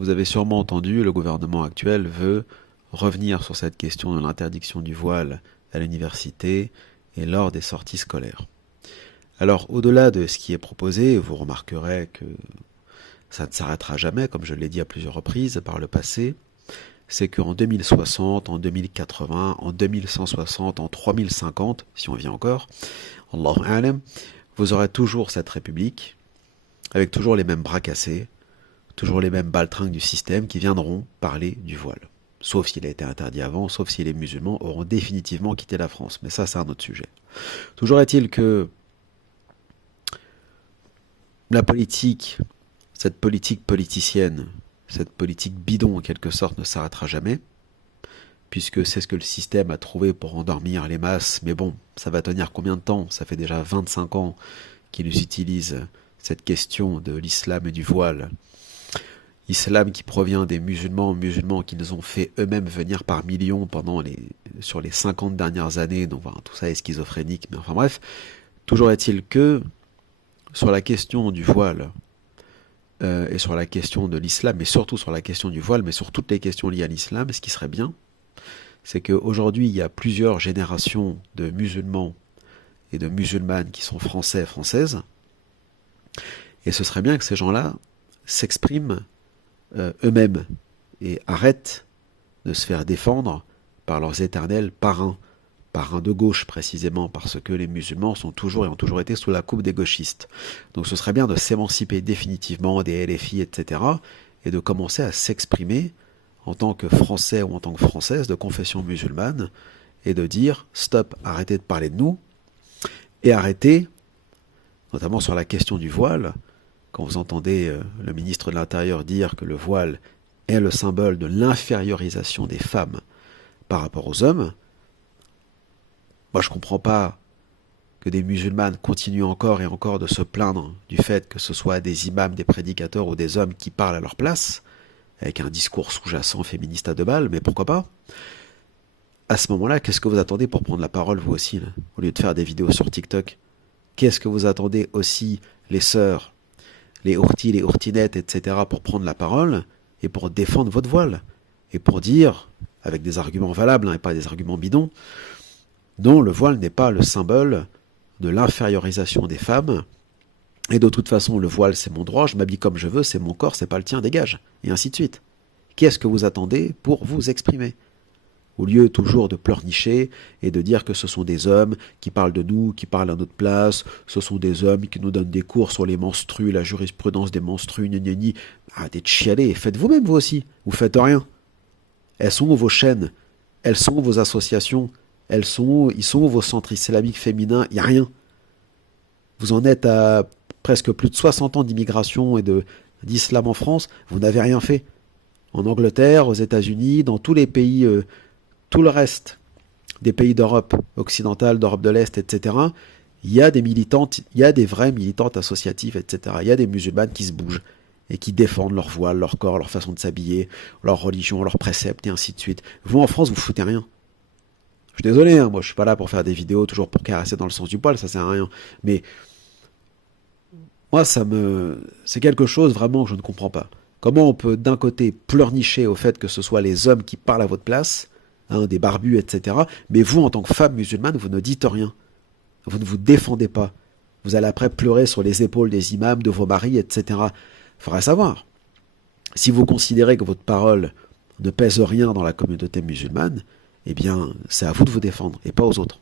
vous avez sûrement entendu, le gouvernement actuel veut revenir sur cette question de l'interdiction du voile à l'université et lors des sorties scolaires. Alors, au-delà de ce qui est proposé, vous remarquerez que ça ne s'arrêtera jamais, comme je l'ai dit à plusieurs reprises par le passé, c'est qu'en 2060, en 2080, en 2160, en 3050, si on vient encore, Allahu a'lam, vous aurez toujours cette république, avec toujours les mêmes bras cassés, toujours les mêmes baltringues du système qui viendront parler du voile. Sauf s'il a été interdit avant, sauf si les musulmans auront définitivement quitté la France. Mais ça, c'est un autre sujet. Toujours est-il que la politique, cette politique politicienne, cette politique bidon en quelque sorte ne s'arrêtera jamais, puisque c'est ce que le système a trouvé pour endormir les masses. Mais bon, ça va tenir combien de temps? Ça fait déjà 25 ans qu'ils utilisent cette question de l'islam et du voile. Islam qui provient des musulmans, musulmans qui nous ont fait eux-mêmes venir par millions sur les 50 dernières années, donc enfin, tout ça est schizophrénique, mais enfin bref, toujours est-il que sur la question du voile et sur la question de l'islam, mais surtout sur la question du voile, mais sur toutes les questions liées à l'islam, ce qui serait bien, c'est qu'aujourd'hui il y a plusieurs générations de musulmans et de musulmanes qui sont français et françaises, et ce serait bien que ces gens-là s'expriment eux-mêmes et arrêtent de se faire défendre par leurs éternels parrains de gauche précisément, parce que les musulmans sont toujours et ont toujours été sous la coupe des gauchistes. Donc ce serait bien de s'émanciper définitivement des LFI, etc., et de commencer à s'exprimer en tant que Français ou en tant que Française de confession musulmane, et de dire stop, arrêtez de parler de nous, et arrêtez, notamment sur la question du voile. Quand vous entendez le ministre de l'Intérieur dire que le voile est le symbole de l'infériorisation des femmes par rapport aux hommes, moi je ne comprends pas que des musulmanes continuent encore et encore de se plaindre du fait que ce soit des imams, des prédicateurs ou des hommes qui parlent à leur place, avec un discours sous-jacent féministe à deux balles, mais pourquoi pas? À ce moment-là, qu'est-ce que vous attendez pour prendre la parole vous aussi, là, au lieu de faire des vidéos sur TikTok? Qu'est-ce que vous attendez aussi, les sœurs, les ourtis, les ourtinettes, etc., pour prendre la parole et pour défendre votre voile et pour dire, avec des arguments valables et pas des arguments bidons, non, le voile n'est pas le symbole de l'infériorisation des femmes, et de toute façon, le voile c'est mon droit, je m'habille comme je veux, c'est mon corps, c'est pas le tien, dégage, et ainsi de suite. Qu'est-ce que vous attendez pour vous exprimer? Au lieu toujours de pleurnicher et de dire que ce sont des hommes qui parlent de nous, qui parlent à notre place, ce sont des hommes qui nous donnent des cours sur les menstrues, la jurisprudence des menstrues, gna. Arrêtez de chialer, faites vous-même vous aussi, vous faites rien. Elles sont où vos chaînes? Elles sont où vos associations? Ils sont où vos centres islamiques féminins? Il n'y a rien. Vous en êtes à presque plus de 60 ans d'immigration et d'islam en France, vous n'avez rien fait. En Angleterre, aux États-Unis, dans tous les pays, tout le reste des pays d'Europe occidentale, d'Europe de l'Est, etc., il y a des militantes, il y a des vraies militantes associatives, etc. Il y a des musulmanes qui se bougent et qui défendent leur voile, leur corps, leur façon de s'habiller, leur religion, leurs préceptes, et ainsi de suite. Vous, en France, vous foutez rien. Je suis désolé, hein, moi je suis pas là pour faire des vidéos toujours pour caresser dans le sens du poil, ça sert à rien. Mais moi, c'est quelque chose vraiment que je ne comprends pas. Comment on peut d'un côté pleurnicher au fait que ce soit les hommes qui parlent à votre place, hein, des barbus, etc. Mais vous, en tant que femme musulmane, vous ne dites rien. Vous ne vous défendez pas. Vous allez après pleurer sur les épaules des imams, de vos maris, etc. Il faudrait savoir. Si vous considérez que votre parole ne pèse rien dans la communauté musulmane, eh bien, c'est à vous de vous défendre et pas aux autres.